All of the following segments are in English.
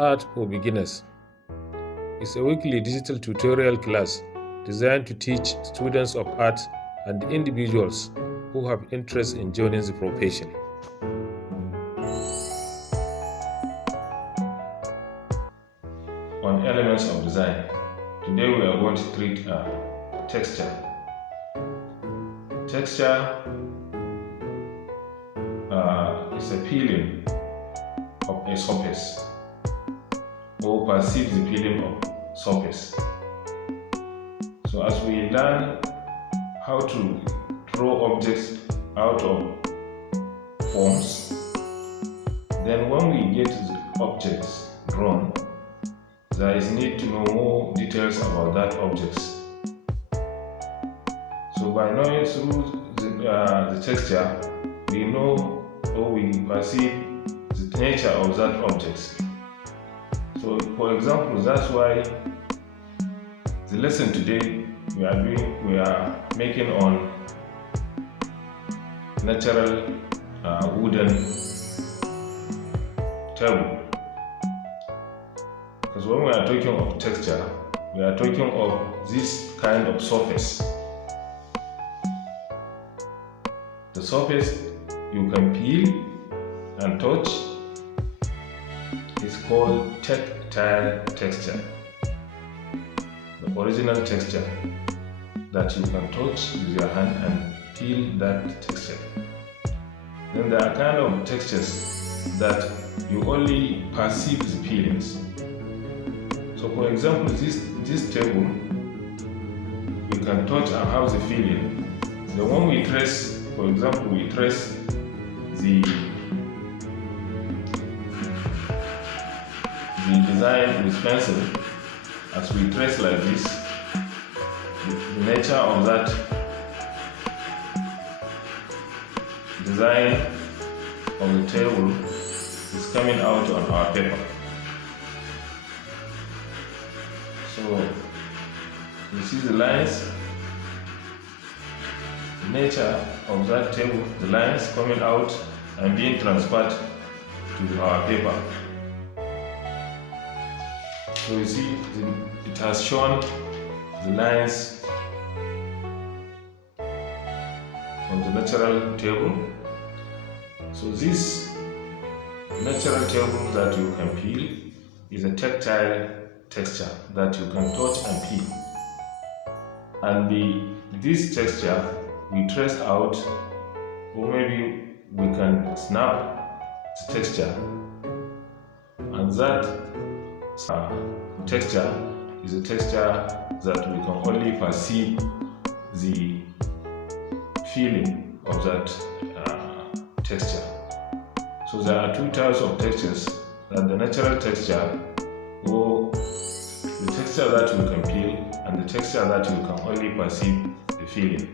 Art for Beginners is a weekly digital tutorial class designed to teach students of art and individuals who have interest in joining the profession. On elements of design, today we are going to treat texture. Texture is a feeling of a surface or perceive the feeling of surface. So as we learn how to draw objects out of forms, then when we get the objects drawn, there is need to know more details about that objects. So by knowing through the texture, we know or we perceive the nature of that object. So for example, that's why the lesson today we are making on natural wooden table. Because when we are talking of texture, we are talking of this kind of surface. The surface you can feel and touch is called tactile texture. The original texture that you can touch with your hand and feel that texture. Then there are kind of textures that you only perceive the feelings. So for example, this table, we can touch and have the feeling. The one we trace, for example, we trace the design with pencil. As we trace like this, the nature of that design of the table is coming out on our paper. So you see the lines, the nature of that table, the lines coming out and being transferred to our paper. So you see it has shown the lines on the natural table. So this natural table that you can feel is a tactile texture that you can touch and feel. And this texture we trace out, or maybe we can snap the texture, and that texture is a texture that we can only perceive the feeling of that texture. So there are two types of textures: that the natural texture, or the texture that you can feel, and the texture that you can only perceive the feeling.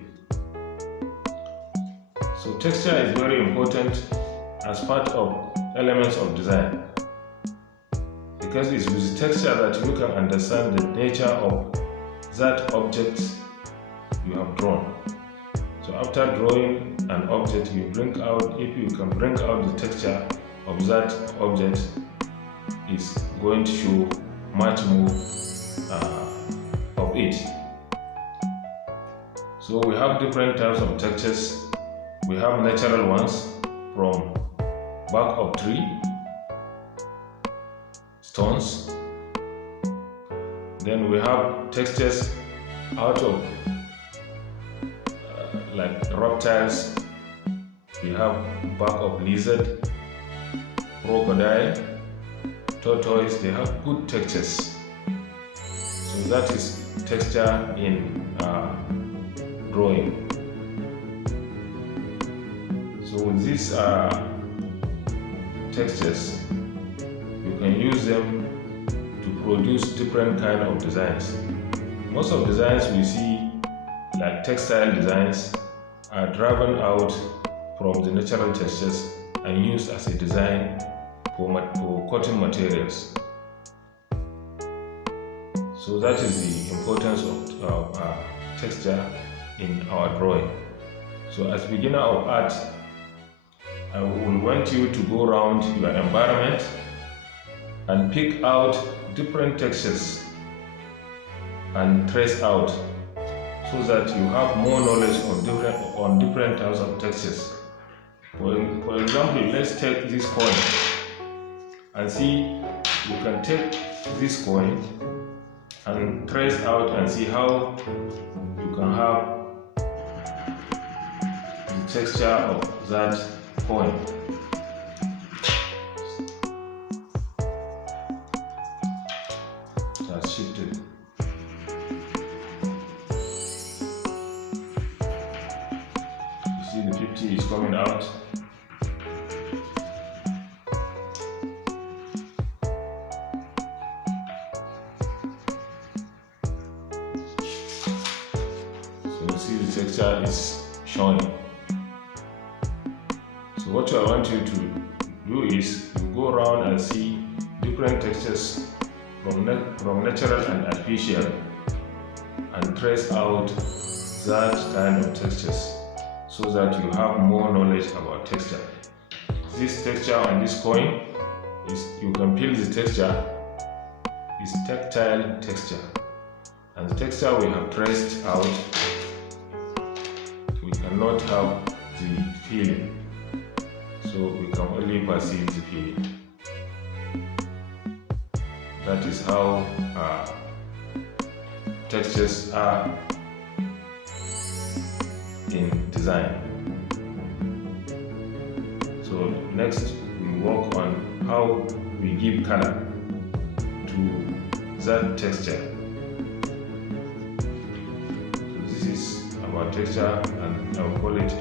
So texture is very important as part of elements of design, because it's with texture that you can understand the nature of that object you have drawn. So after drawing an object, you bring out, if you can bring out the texture of that object, is going to show much more of it. So we have different types of textures. We have natural ones from bark of tree, stones. Then we have textures out of like reptiles. We have bark of lizard, crocodile, tortoise. They have good textures. So that is texture in drawing. So with these textures, you can use them to produce different kind of designs. Most of designs we see, like textile designs, are driven out from the natural textures and used as a design for cutting materials. So that is the importance of texture in our drawing. So as beginner of art, I will want you to go around your environment and pick out different textures and trace out, so that you have more knowledge on different types of textures. For example, let's take this coin and see. You can take this coin and trace out and see how you can have the texture of that coin. It has shifted. You see the 50 is coming out. You see the texture is showing. So what I want you to do is you go around and see different textures from natural and artificial, and trace out that kind of textures, so that you have more knowledge about texture. This texture on this coin is, you can feel the texture is tactile texture, and the texture we have traced out, we cannot have the feeling, so we can only perceive the feeling. That is how textures are in design. So next we work on how we give color to that texture. So this is about texture, and I'll call it